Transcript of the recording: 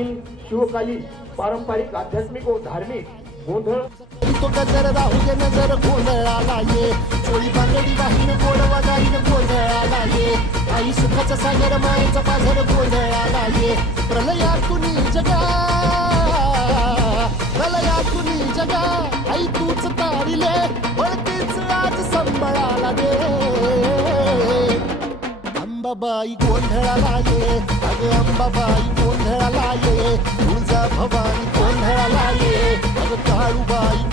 महाराष्ट्रातील शिवकालीन पारंपरिक आध्यात्मिक व धार्मिक गोंधळ तो गजर राहू दे नजर गोंधळाला ये चोळी बांगडी वाहीन गोडवा गाईन गोंधळाला ये आई सुखाचा सागर मायेचा पाझर गोंधळाला ये प्रलयातुनी जगा आई तूच तारिले वळतीच आज संबळाला दे अंबाबाई गोंधळाला ये अगं अंबाबाई गोंधळाला ये तुळजा भवानी गोंधळाला ये अगं काळूबाई